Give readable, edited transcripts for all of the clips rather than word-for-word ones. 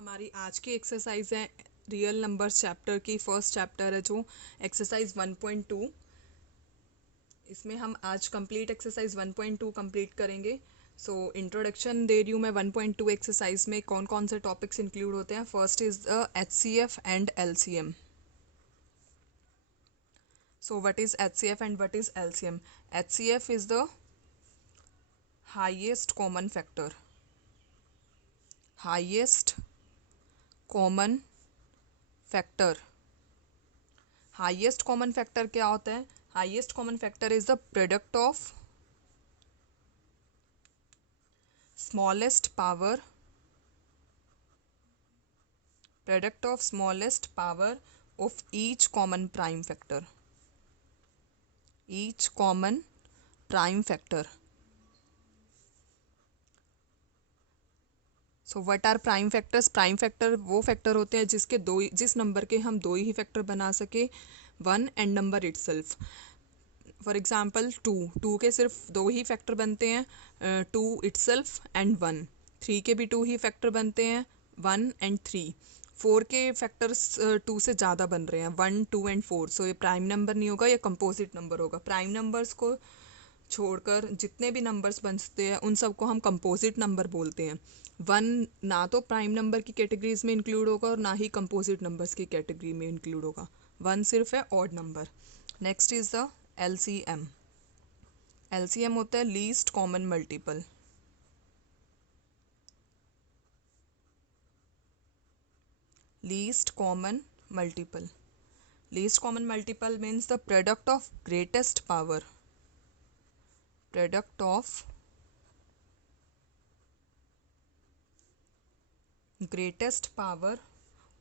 हमारी आज की एक्सरसाइज है रियल नंबर्स चैप्टर की फर्स्ट चैप्टर है जो एक्सरसाइज 1.2। इसमें हम आज कंप्लीट एक्सरसाइज 1.2 कंप्लीट करेंगे। सो इंट्रोडक्शन दे रही हूँ मैं 1.2 एक्सरसाइज में कौन कौन से टॉपिक्स इंक्लूड होते हैं। First is the HCF and LCM। So what is HCF and what is LCM? HCF is the highest common factor. Highest common factor. Highest common factor क्या होता है? Highest common factor is the product of smallest power, product of smallest power of each common prime factor. Each common prime factor. So what are prime factors? Prime factor वो factor होते हैं जिस नंबर के हम दो ही फैक्टर बना सके, one and number itself. For example two के सिर्फ दो ही फैक्टर बनते हैं, two itself and one. Three के भी टू ही फैक्टर बनते हैं, वन एंड थ्री। फोर के फैक्टर्स टू से ज़्यादा बन रहे हैं, one two and four. So ये प्राइम नंबर नहीं होगा, ये कंपोजिट नंबर होगा। प्राइम नंबर्स को छोड़कर जितने भी नंबर्स बनते हैं उन सबको हम कंपोजिट नंबर बोलते हैं। वन ना तो प्राइम नंबर की कैटेगरीज में इंक्लूड होगा और ना ही कंपोजिट नंबर्स की कैटेगरी में इंक्लूड होगा। वन सिर्फ है odd number. Next is the LCM। LCM होता है least common multiple. Least common multiple. Least common multiple means the product of greatest power. Product of greatest power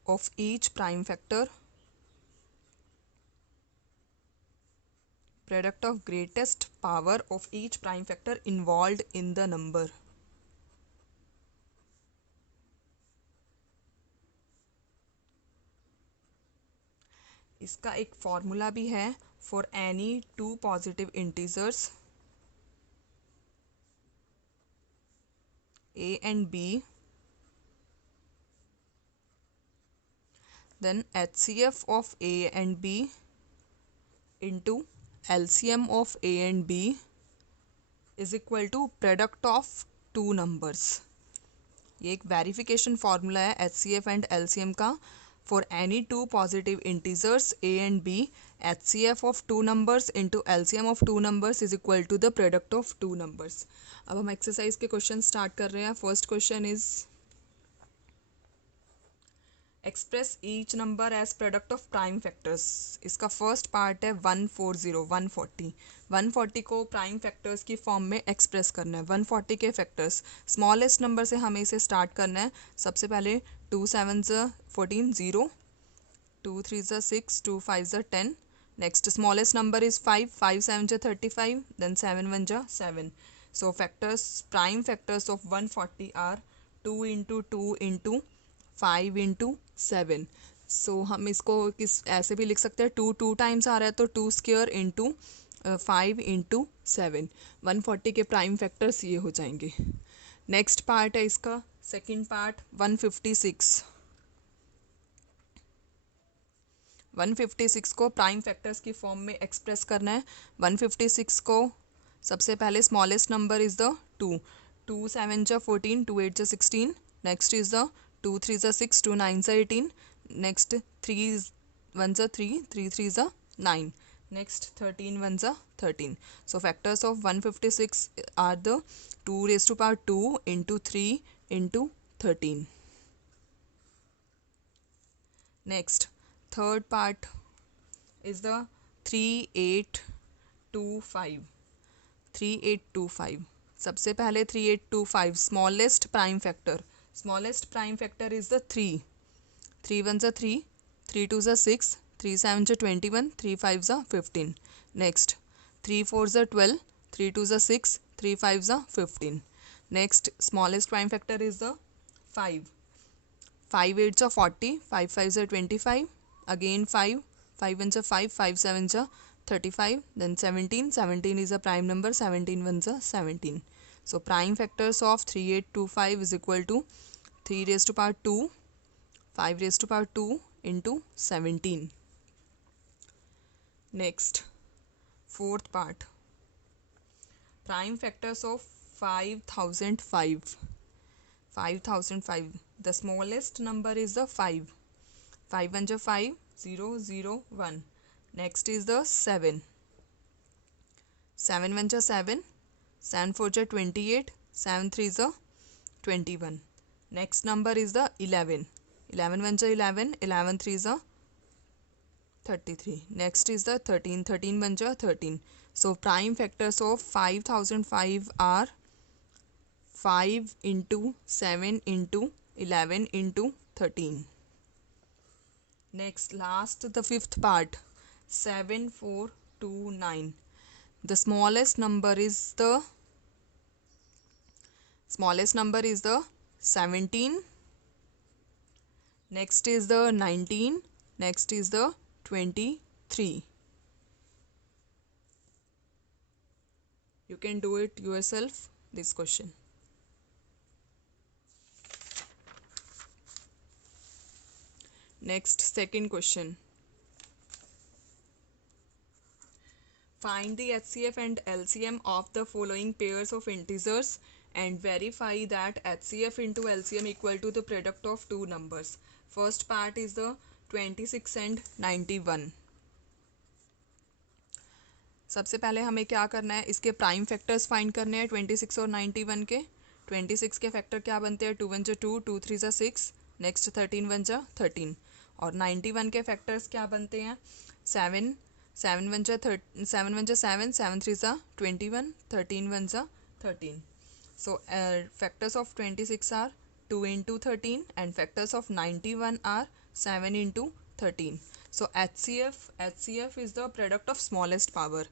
of each prime factor. Product of greatest power of each prime factor involved in the number. इसका एक फॉर्मूला भी है। For any two positive integers A and B, then HCF of A and B into LCM of A and B is equal to product of two numbers. ये एक verification formula है HCF and LCM का। For any two positive integers A and B, HCF of two numbers into LCM of two numbers is equal to the product of two numbers. अब हम exercise के question start कर रहे हैं। First question is express each number as product of prime factors. इसका first part है 140 140 को prime factors की फॉर्म में एक्सप्रेस करना है। 140 के फैक्टर्स स्मॉलेस्ट नंबर से हमें इसे स्टार्ट करना है। सबसे पहले 2 7 14 0, 2 3 6, 2 5 10। Next smallest number is 5, 5 7 35, then 7 1 7। So factors prime factors of 140 are 2 into 2 into 5 into 7। So हम इसको किस ऐसे भी लिख सकते हैं, टू टाइम्स आ रहा है तो 2 स्क्वायर इंटू 5 इंटू 7। 140 के प्राइम फैक्टर्स ये हो जाएंगे। नेक्स्ट पार्ट है इसका सेकंड पार्ट 156। 156 को प्राइम फैक्टर्स की फॉर्म में एक्सप्रेस करना है। 156 को सबसे पहले smallest number is the 2, 2 7 14, 2 8 16। Next is the 2 3 6, 2 9 18। Next 3 1 3, 3 3 9। Next 13 1 13। So factors of 156 are the 2 raised to power 2 into 3 into 13। Next third part is the 3825। 3825 सबसे पहले 3825 smallest prime factor. Smallest prime factor is the 3, 3 1 3, 3 2 6, 3 7 21, 3 5 15। नेक्स्ट 3 4 12, 3 2 6, 3 5 15। Next smallest prime factor is the 5, 5 8 40, 5 5 25, अगेन 5, 5 1 5, 5 7 35, then 17, 17 is a prime number, 17 1 17। So prime factors of 3825 is equal to 3 raised to power 2 5 raised to power 2 into 17. Next, fourth part. Prime factors of 5005. 5005. The smallest number is the 5. 5 1 5, 0 0 1. Next is the 7. 7 1 7. 7 4 28. 7 3 21. Next number is the 11. 11 1 11. 11 3 33. Next is the 13. 13 1 13. So prime factors of 5005 are 5 into 7 into 11 into 13. Next, last, the fifth part, 7429. The smallest number is the 17. Next is the 19. Next is the 23. You can do it yourself, this question. Next, second question. Find the HCF and LCM of the following pairs of integers and verify that HCF into LCM equal to the product of two numbers. First part is the 26 and 91. सबसे पहले हमें क्या करना है, इसके prime factors find करने हैं 26 और 91 के. 26 के फैक्टर क्या बनते हैं, 2 1 2, 2 3 6. नेक्स्ट 13 1 13. और 91 के फैक्टर्स क्या बनते हैं, 7 7 1 7 1 7, 7 3 21, 13 1 13. So factors of 26 are 2 into 13 and factors of 91 are 7 into 13. So HCF is the product of smallest power.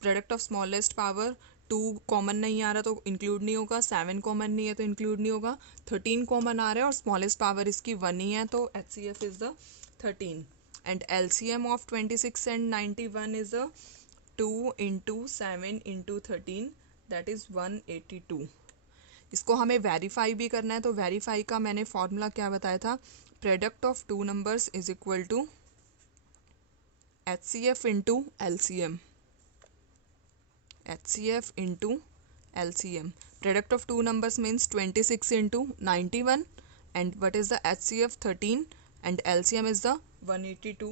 Product of smallest power 2 कॉमन नहीं आ रहा तो इंक्लूड नहीं होगा, 7 कॉमन नहीं है तो इंक्लूड नहीं होगा, 13 कॉमन आ रहा है और स्मॉलेस्ट पावर इसकी 1 ही है तो HCF is the 13. And LCM of 26 and 91 is a 2 into 7 into 13, that is 182. इसको हमें वेरीफाई भी करना है तो वेरीफाई का मैंने फॉर्मूला क्या बताया था, product of two numbers is equal to HCF into LCM. HCF into LCM. Product of two numbers means 26 into 91 and what is the HCF, 13, and LCM is the 182.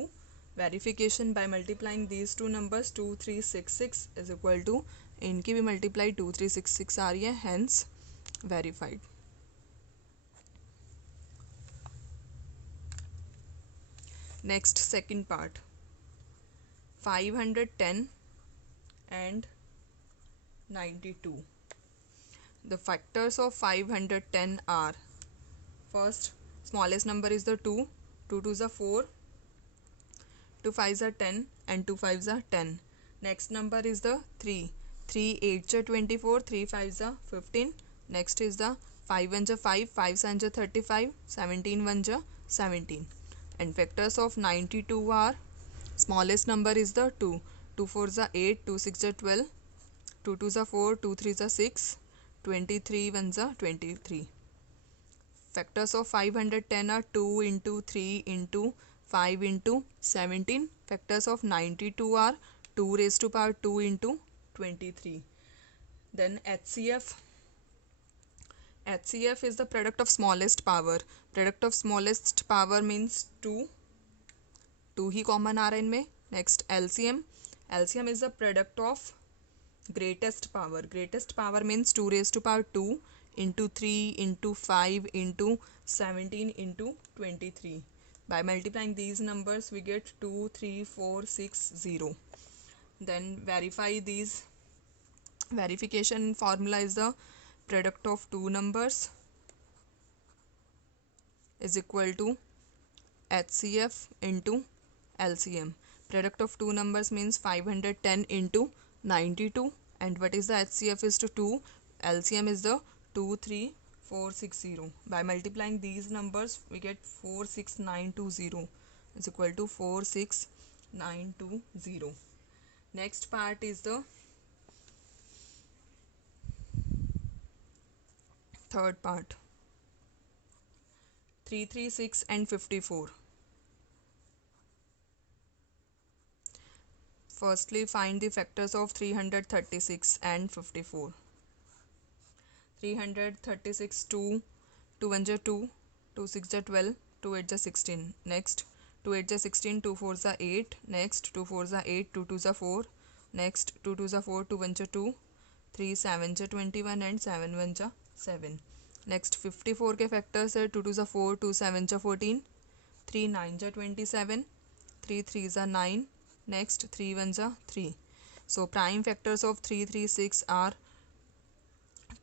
Verification by multiplying these two numbers 2366 is equal to, इनकी भी multiply 2366 आ रही है, hence verified. Next, second part, 510 and 92. The factors of 510 are, first smallest number is the 2, 2 2s are 4, 2 5s are 10 and 2 5s are 10. Next number is the 3, 3 8s are 24, 3 5s are 15. Next is the 5 1s are 5, 5 7s are 35, 17 1s are 17. And factors of 92 are, smallest number is the 2, 2 4s are 8, 2 6s are 12, 2 2s are 4, 2 3s are 6, 23 1s are 23. Factors of 510 are 2 into 3 into 5 into 17. Factors of 92 are 2 raised to power 2 into 23. Then HCF is the product of smallest power. Product of smallest power means 2 ही कॉमन आ रहा है इनमें. Next LCM is the product of greatest power. Greatest power means 2 raised to power 2 into 3 into 5 into 17 into 23. By multiplying these numbers we get 2 3 4 6 0. Then verify these. Verification formula is the product of two numbers is equal to HCF into LCM. Product of two numbers means 510 into 92 and what is the HCF is to 2, LCM is the 23460. By multiplying these numbers we get 46920 is equal to 46920. Next part is the third part. 336 and 54. Firstly, find the factors of 336 and 54. 336, 2, 2 1 ja 2, 2 6 ja 12, 2 8 ja 16. Next, 2 8 ja 16, 2 4 ja 8. Next, 2 4 ja 8, 2 2 ja 4. Next, 2 2 ja 4, 2 1 ja 2, 3 7 ja 21 and 7 1 ja 7. Next, 54 के फैक्टर्स है 2 2 जा 4, 2 7 जा 14, 3 9 जा 27, 3 3 जा 9. Next, 3 1 जा 3. So prime factors of 336 are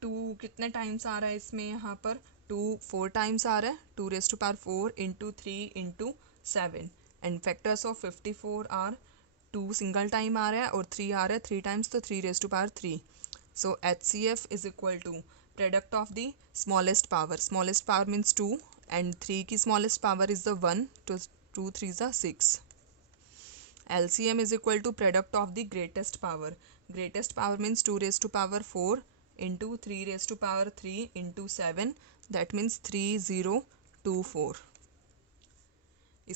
2 कितने टाइम्स आ रहा है इसमें, यहाँ पर 2 4 टाइम्स आ रहा है, 2 raise to power 4 into 3 into 7. And factors of 54 are 2 single time आ रहा है और 3 आ रहा है 3 टाइम्स, तो 3 raise to power 3. So HCF is equal to product of the smallest power means 2 and 3 की स्मॉलेस्ट पावर इज द 1, तो 2 3 ज़ा 6. LCM is equal to product of the greatest power. Greatest power means 2 raised to power 4 into 3 raised to power 3 into 7. That means 3024.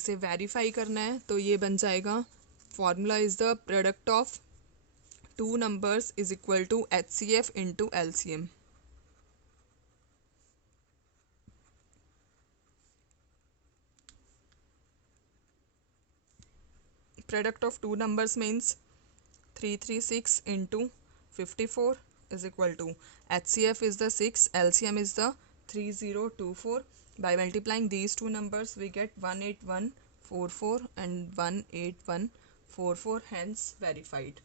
इसे वेरीफाई करना है तो ये बन जाएगा, formula is the product of two numbers is equal to HCF into LCM. Product of two numbers means 336 into 54 is equal to HCF is the 6, LCM is the 3024. By multiplying these two numbers we get 18144 and 18144, hence verified.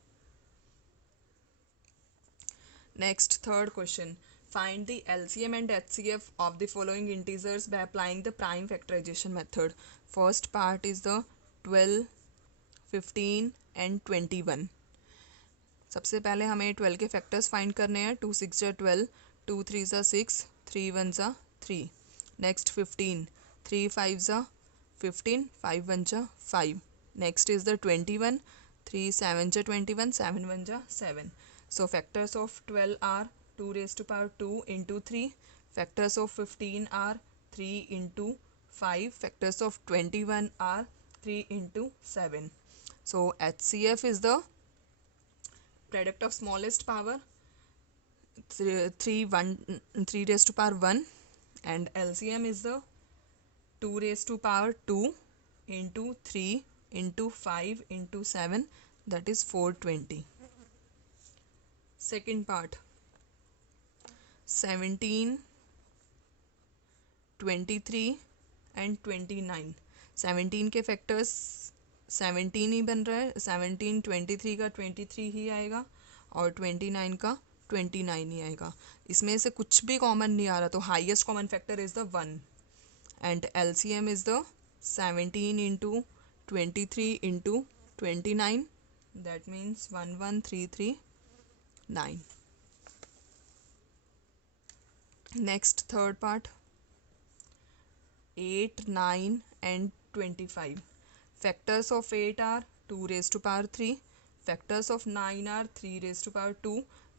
Next, third question. Find the LCM and HCF of the following integers by applying the prime factorization method. First part is the 12, 15 and 21. सबसे पहले हमें 12 के factors find करने हैं. 2 6 जा 12, 2 3 जा 6, 3 1 जा 3. नेक्स्ट 15, 3 5 जा 15, 5 1 जा 5. नेक्स्ट इज द 21, 3 7 जा 21, 7 1 जा 7. So factors of 12 are 2 raised to power 2 into 3. Factors of 15 are 3 into 5. Factors of 21 are 3 into 7. So HCF is the product of smallest power 3 raised to power 1, and LCM is the 2 raised to power 2 into 3 into 5 into 7, that is 420. Second part, 17, 23 and 29. 17 के फैक्टर्स 17 ही बन रहा है. 17 23 का 23 ही आएगा और 29 का 29 ही आएगा. इसमें से कुछ भी कॉमन नहीं आ रहा, तो highest common factor is the 1. And LCM is the 17 इंटू 23 इंटू 29, that means 11339. Next third part, 8, 9 and 25. Factors of 8 are 2 raised to power 3. Factors of 9 are 3 raised to power 2.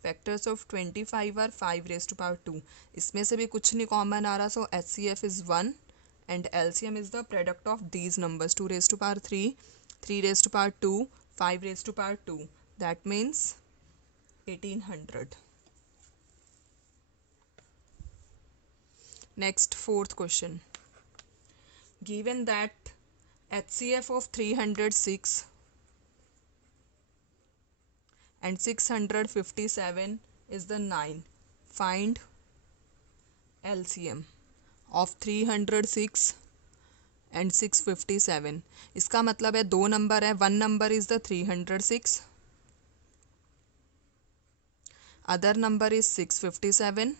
Factors of 25 are 5 raised to power 2. इसमें से भी कुछ नहीं कॉमन आ रहा, so HCF is 1 and LCM is the product of these numbers, 2 raised to power 3, 3 raised to power 2, 5 raised to power 2. That means 1800. Next, fourth question. Given that HCF of 306 and 657 is the 9, find LCM of 306 and 657. इसका मतलब है दो नंबर है, one number is the 306, other number is 657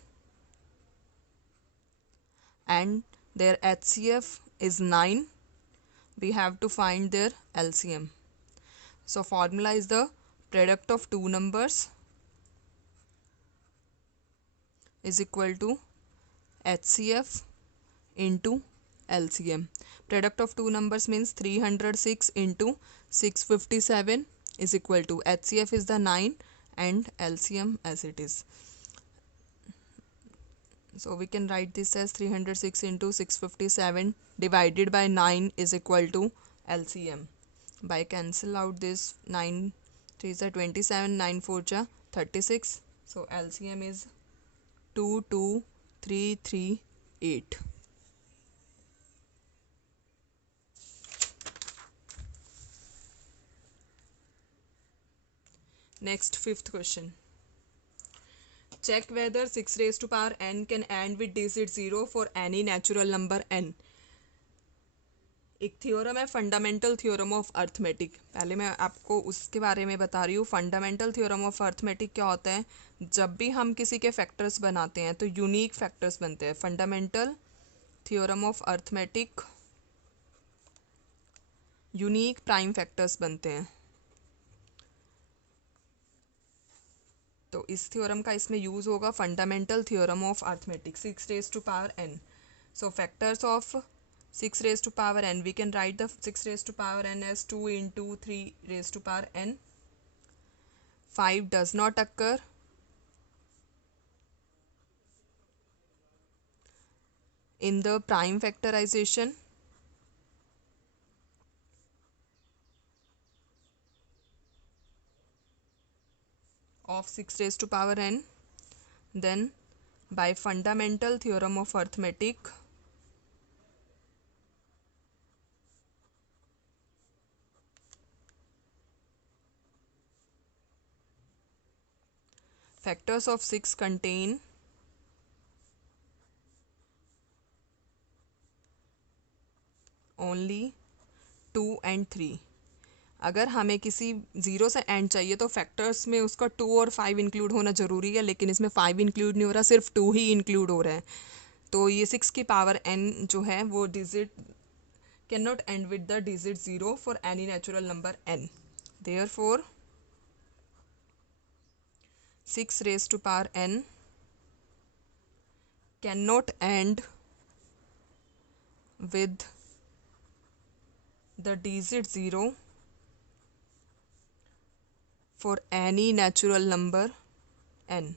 and their HCF is 9. We have to find their LCM. So formula is the product of two numbers is equal to HCF into LCM. Product of two numbers means 306 into 657 is equal to HCF is the 9 and LCM as it is. So we can write this as 306 into 657 divided by 9 is equal to LCM. By cancel out this, 9 3s are 27, 9 4s are 36. So LCM is 22338. Next, fifth question. Check whether 6 raised to power n can end with digit 0 for any natural number n. एक थ्योरम है fundamental theorem of arithmetic. पहले मैं आपको उसके बारे में बता रही हूँ. फंडामेंटल थ्योरम ऑफ अर्थमेटिक क्या होता है? जब भी हम किसी के फैक्टर्स बनाते हैं तो यूनिक फैक्टर्स बनते हैं. Fundamental theorem of arithmetic unique prime factors बनते हैं. तो इस थ्योरम का इसमें यूज होगा fundamental theorem of arithmetic 6 raised to power n. So factors of 6 raised to power n, we can write the 6 raised to power n as 2 into 3 raised to power n. 5 does not occur. In the prime factorization of 6 raised to power n, then by fundamental theorem of arithmetic factors of 6 contain only 2 and 3. अगर हमें किसी ज़ीरो से एंड चाहिए तो फैक्टर्स में उसका 2 और 5 इंक्लूड होना ज़रूरी है, लेकिन इसमें 5 इंक्लूड नहीं हो रहा, सिर्फ 2 ही इंक्लूड हो रहा है. तो ये 6 की पावर n जो है वो digit can not and with the digit 0 for any natural number n. Therefore 6 raised to power n cannot end with the digit 0 for any natural number n.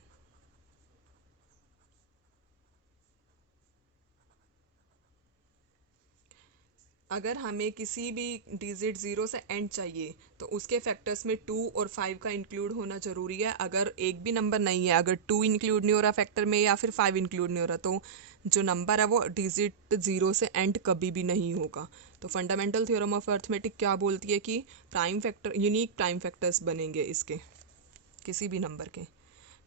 अगर हमें किसी भी डिजिट 0 से एंड चाहिए तो उसके फैक्टर्स में 2 और 5 का इंक्लूड होना ज़रूरी है. अगर एक भी नंबर नहीं है, अगर 2 इंक्लूड नहीं हो रहा फैक्टर में या फिर 5 इंक्लूड नहीं हो रहा, तो जो नंबर है वो डिजिट 0 से एंड कभी भी नहीं होगा. तो फंडामेंटल थ्योरम ऑफ अर्थमेटिक क्या बोलती है कि prime factor unique prime factors बनेंगे इसके किसी भी नंबर के.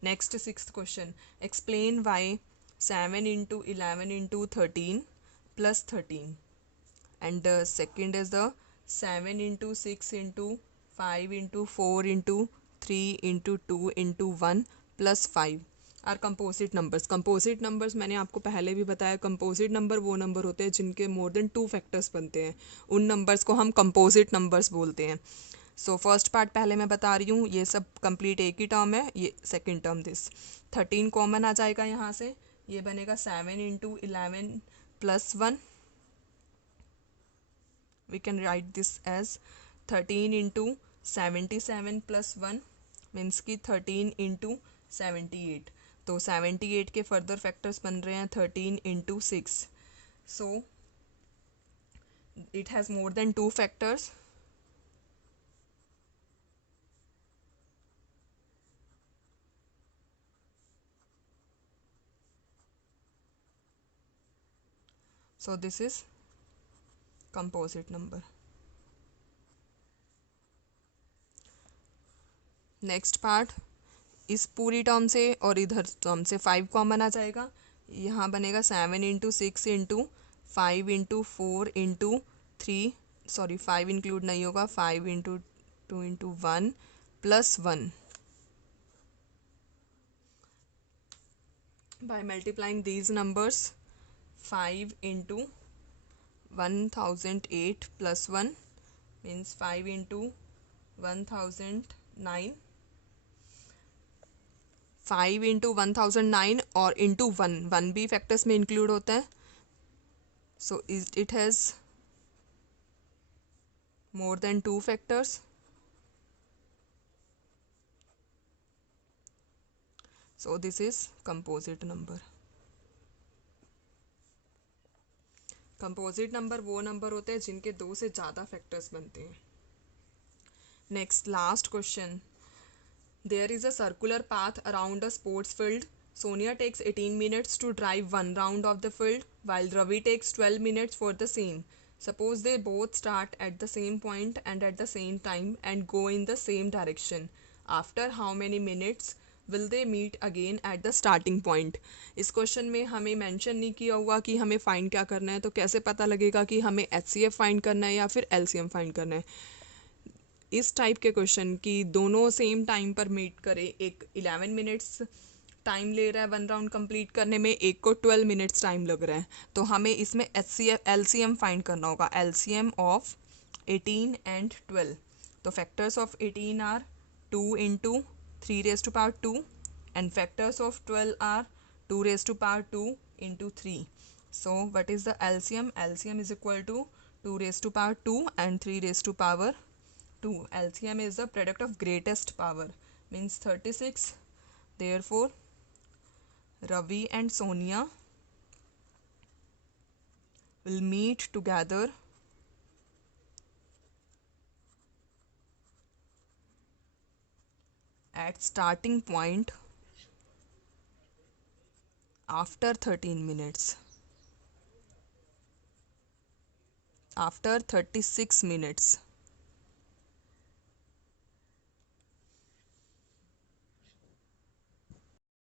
Next sixth question. Explain why 7 इंटू 11 इंटू 13 प्लस 13. And second is the 7 into 6 into 5 into 4 into 3 into 2 into 1 plus 5 are composite numbers. Composite numbers मैंने आपको पहले भी बताया, कंपोजिट नंबर वो नंबर होते हैं जिनके मोर देन 2 फैक्टर्स बनते हैं, उन नंबर्स को हम कंपोजिट नंबर्स बोलते हैं. सो फर्स्ट पार्ट पहले मैं बता रही हूँ, ये सब कंप्लीट एक ही टर्म है. ये सेकेंड टर्म दिस 13 कॉमन आ जाएगा यहाँ से, ये बनेगा 7 इंटू 11 प्लस 1. We can write this as 13 into 77 plus 1 means कि 13 into 78. तो 78 के फर्दर फैक्टर्स बन रहे हैं 13 into 6. So it has more than 2 factors. So this is composite number. Next part, इस पूरी टर्म से और इधर टर्म से 5 कॉमन आ जाएगा. यहाँ बनेगा 7 इंटू 6 इंटू 5 इंटू 4 इंटू 3, सॉरी 5 इंक्लूड नहीं होगा, 5 इंटू 2 इंटू 1 प्लस 1. बाय मल्टीप्लाइंग दीज नंबर्स 5 इंटू 1008 प्लस 1 मीन्स 5 इंटू 1009, 5 इंटू 1009 और इंटू 1 भी फैक्टर्स में इंक्लूड होता है. So it has more than 2 factors. So this is composite number. Composite number वो नंबर होते हैं जिनके 2 से ज़्यादा फैक्टर्स बनते हैं। Next last question, there is a circular path around a sports field. Sonia takes 18 minutes to drive one round of the field, while Ravi takes 12 minutes for the same. Suppose they both start at the same point and at the same time and go in the same direction. After how many minutes will they meet again at the starting point? इस क्वेश्चन में हमें मेंशन नहीं किया हुआ कि हमें फाइंड क्या करना है, तो कैसे पता लगेगा कि हमें HCF फाइंड करना है या फिर LCM फाइंड करना है? इस टाइप के क्वेश्चन की दोनों सेम टाइम पर मीट करे, एक 11 मिनट्स टाइम ले रहा है वन राउंड कंप्लीट करने में, एक को 12 मिनट्स टाइम लग रहा है, तो हमें इसमें LCM फाइंड करना होगा, LCM ऑफ 18 एंड 12. तो factors of 18 are 2 into 3 raise to power 2 and factors of 12 are 2 raise to power 2 into 3. So what is the LCM? LCM is equal to 2 raise to power 2 and 3 raise to power 2. LCM is the product of greatest power, means 36. Therefore Ravi and Sonia will meet together at starting point after 13 minutes. After 36 minutes.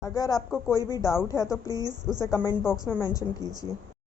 अगर आपको कोई भी डाउट है तो प्लीज़ उसे comment box में मेंशन कीजिए।